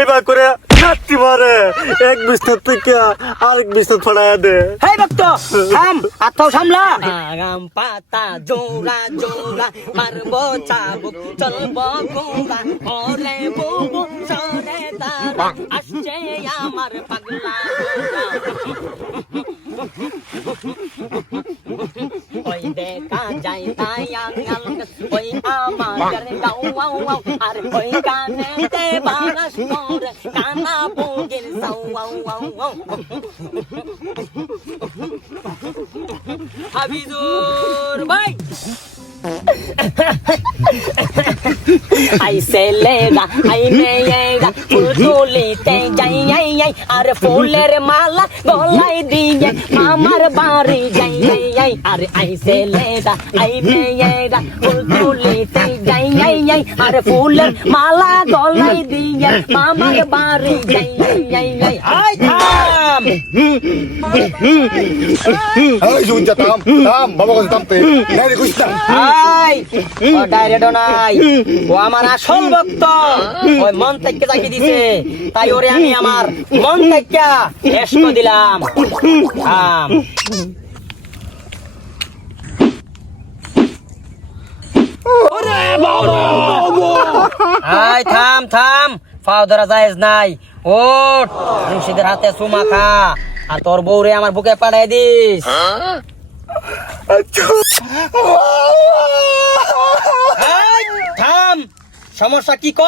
এবার করে নাতি মারে। এক বিস্তার থেকে আরেক বিস্তার ছড়াইয়া দে। হেই ভক্ত থাম আত্মাও সামলা। আগাম পাতা জোড়া জোড়া মারবো চাবুক চলবো গোলা ওরে বুবু সরে তারা আসছে আমার পাগলা। দেখা যায় তাই আঙ্গাল ওই আমার গাও ওয়াও ওয়াও আর ওই কানে তে বারাস করে কানা বুগির সাও ওয়াও ওয়াও ওয়াও হাবিজুর ভাই আই সেলেগা আই মেয়েগা ফুল তুলিতে যাই যাই যাই আর ফুলের মালা গলায় দিয়ে মামার বাড়ি যাই যাই যাই আর আই সেলেগা আই মেয়েগা ফুল তুলিতে যাই যাই যাই আর ফুলের মালা গলায় দিয়ে মামার বাড়ি যাই যাই যাই যাই আই থাম এই শুনছে থাম থাম বাবা কাছে থামতে নাই রে কুস্তা আই ও ডাইরেক্ট নাই ও আমার আসল ভক্ত ওই মন থেকে চাকি দিছে তাই ওরে আমি আমার মন থেকে শেষ দিলাম আম। আই থাম থাম। পাও ধরা নাই। ওঠ, মুর্শিদের হাতে সুমা খা। আর তোর আমার বুকে পাঠাই দিস। থাম। সমস্যা কি ক?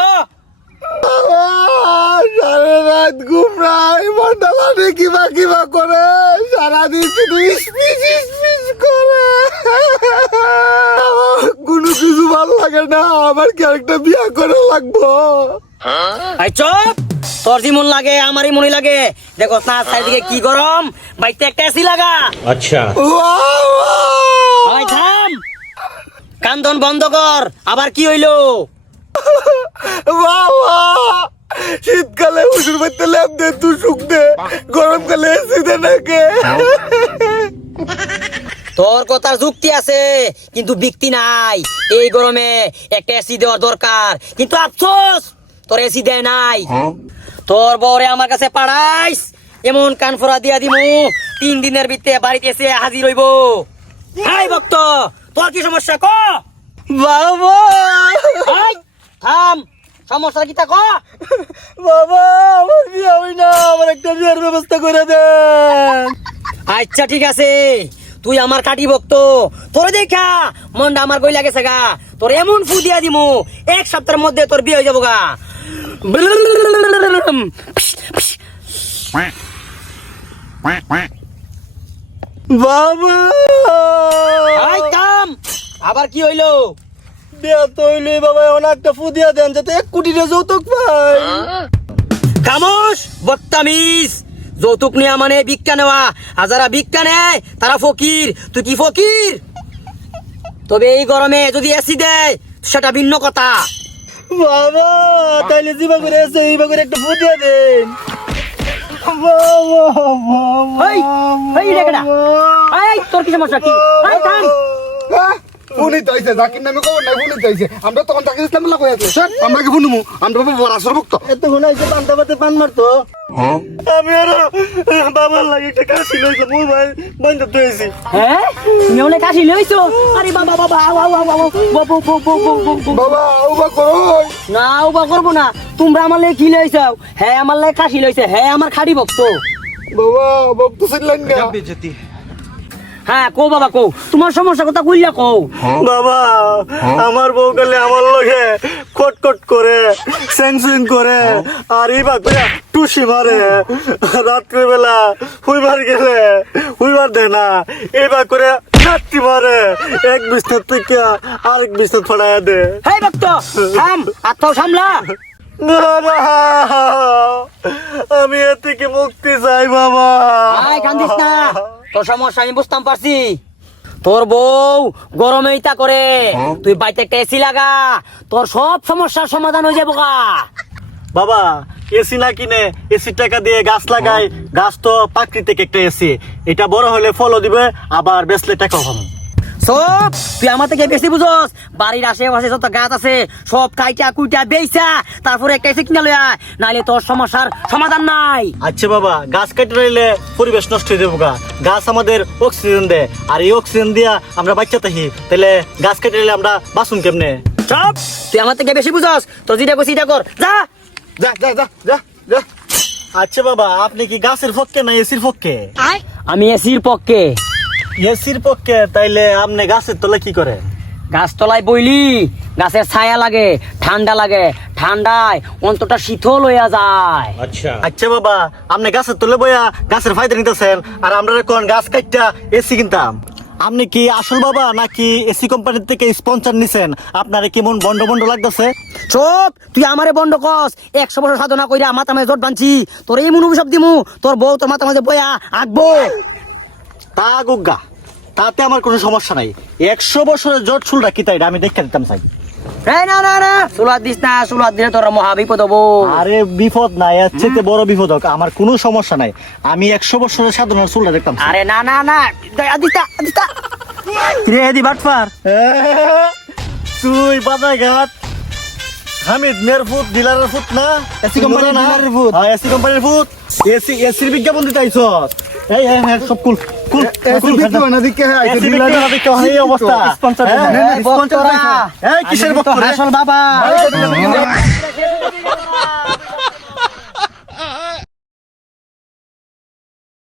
সারা রাত কিবা কিবা সারাদিন শুধু করে। কোনো কিছু ভালো লাগে না আমার কি আরেকটা বিয়া করে লাগবো? আই চপ! তোর যেমন লাগে আমারই মনে লাগে। দেখো না চারিদিকে কি গরম বাইতে একটা এসি লাগা। আই থাম! কান্দন বন্ধ কর আবার কি হইল? বাবা শীতকালে উসুর বাড়িতে ল্যাপ দে তুই সুখ দে গরমকালে এসি দে নাকি। তোর কথার যুক্তি আছে কিন্তু বিক্তি নাই। এই গরমে একটা এসি দেওয়ার দরকার। কিন্তু আফসোস তোর এসি দেয় নাই। তোর বরে আমার কাছে পাড়াইস এমন কানফোরা দিয়া দিমু তিন দিনের ভিতরে বাড়িতে এসে হাজির হইব। হাই ভক্ত তোর কি সমস্যা? ক? বাবা! থাম। সমস্যা কি তা ক? বাবা আমার বিয়ে হয় না আমার একটা বিয়ের ব্যবস্থা করে দেন। আচ্ছা ঠিক আছে। তুই আমার কাটি ভক্ত। তোরে দেখা মনটা আমার গই লাগেছে গা। তোর এমন ফু দিয়া দিমু এক সপ্তাহের মধ্যে তোর বিয়ে হয়ে যাব গা। বাবা! আই কাম! আবার কি হইল? বিয়া তো হইলে বাবা অনেক একটা ফু দিয়া দেন যাতে এক কোটি যৌতুক পাই। খামোশ বত্তামিজ যৌতুক নেওয়া মানে ভিক্ষা নেওয়া। আর যারা ভিক্ষা নেয় তারা ফকির। তুই কি ফকির? তবে এই গরমে যদি এসি দেয় সেটা ভিন্ন কথা। বাবা তাইলে জিবা করে এসে এইবা করে একটা ফু দিয়া দেন। বাবা এই, এই রে কেডা? এই, তোর কি সমস্যা? কি? ফোনই তাইছে জাকির নামে খবর নাই ফোনই তাইছে আমরা তখন জাকির ইসলাম লাগা হয়ে আছে? আমরা কি ফোনমু আমরা বাবা বড় ভক্ত এত ঘুনাইছে পান্তা পাতে পান মারতো। আমি আর বাবার লাগে একটা কাশি লইছে মোবাইল বন্ধ হ্যাঁ? তুমি অনেক কাশি লইছো? আরে বাবা বাবা আও আও আও আও বো বো বো বো বো বো বো। বাবা ওবা করো না উবা করব না। তোমরা আমার লাগে কি লইছাও? হ্যাঁ আমার লাগে কাশি লইছে। হ্যাঁ আমার খাড়ি ভক্ত। বাবা ভক্ত ছিলেন না। হ্যাঁ কো বাবা কো তোমার সমস্যা কথা কইলা কও। বাবা আমার বউ গেলে আমার লগে কটকট করে স্যাং স্যাং করে আর এই বাক টুসি মারে। রাত্রে বেলা হুইবার গেলে হুইবার দেয় না। এই বাক করে নাতি মারে। এক বিস্তার থেকে আরেক বিস্তার ছড়াইয়া দে হেই ভক্ত থাম আত্মাও সামলা। বাবা আমি এর থেকে মুক্তি চাই বাবা। কান্দিস না। তোর সমস্যা আমি বুঝতাম পারছি। তোর বউ গরমে ইতা করে। তুই বাইতে একটা এসি লাগা। তোর সব সমস্যার সমাধান হয়ে যাব গা। বাবা এসি না কিনে এসি টাকা দিয়ে গাছ লাগাই গাছ তো প্রাকৃতিক একটা এসি। এটা বড় হলে ফলও দিবে আবার বেচলে টাকা হবে। সব তুই আমার থেকে বেশি বুঝস? বাড়ির আশেপাশে যত গাছ আছে সব কাইটা কুইটা বেইছা তারপরে একটা এসে কিনা লইয়া নাইলে তোর সমস্যার সমাধান নাই। আচ্ছা বাবা গাছ কেটে রইলে পরিবেশ নষ্ট হয়ে যাব গাছ আমাদের অক্সিজেন দেয় আর এই অক্সিজেন দিয়া আমরা বাচ্চা থাকি। তাহলে গাছ কেটে রইলে আমরা বাঁচুন কেমনে? সব তুই আমার থেকে বেশি বুঝস? তোর যেটা কইছি এটা কর যা। যা যা যা যা যা। আচ্ছা বাবা আপনি কি গাছের পক্ষে না এসির পক্ষে? আমি এসির পক্ষে। এসির পক্ষে তাইলে আপনি গাছের তলে কি করে গাছতলায় বইলি গাছের ছায়া লাগে ঠান্ডা লাগে ঠান্ডায় অন্তটা শীতল হইয়া যায়। আচ্ছা। বাবা আপনি গাছের তলে বইয়া গাছের ফায়দা নিতেছেন আর আমরা কোন গাছ কাটটা এসি কিনতাম। আপনি কি আসল বাবা নাকি এসি কোম্পানির থেকে স্পন্সর নিছেন? আপনার কি মন বন্ড বন্ড লাগতেছে? চোপ তুই আমারে বন্ধ কস। একশো বছর সাধনা কইরা মাথা মাঝে জোট বানছি। তোর এই মন অভিশাপ দিমু তোর বউ তোর মাথা মাঝে বইয়া আঁকবো। তা গুগা তাতে আমার কোনো সমস্যা নাই। একশো বছরের জট চুলটা কি তাই আমি দেখে দিতাম চাই এই না না না সুলাদ দিস না সুলাদ দিলে তোর মহা বিপদ হব। আরে বিপদ নাই এর চেয়ে বড় বিপদ হোক আমার কোনো সমস্যা নাই। আমি একশো বছরের সাধনার চুলটা দেখতাম। আরে না না না আদিতা আদিতা কিরে হেদি বাটফার তুই বাজার ঘাট। হামিদ মেয়ের ফুট ডিলারের ফুট না? এসি কোম্পানির ডিলারের ফুট হ্যাঁ এসি কোম্পানির ফুট এসি এসির বিজ্ঞাপন দিতে আইছস এই এই হ্যাঁ সব কুল কুল এসি বিক্রি হয় না দিকে হ্যাঁ এসি বিক্রি হয় না দিকে এই অবস্থা। স্পন্সর হ্যাঁ, স্পন্সর এই কিসের বক্তরে আসল বাবা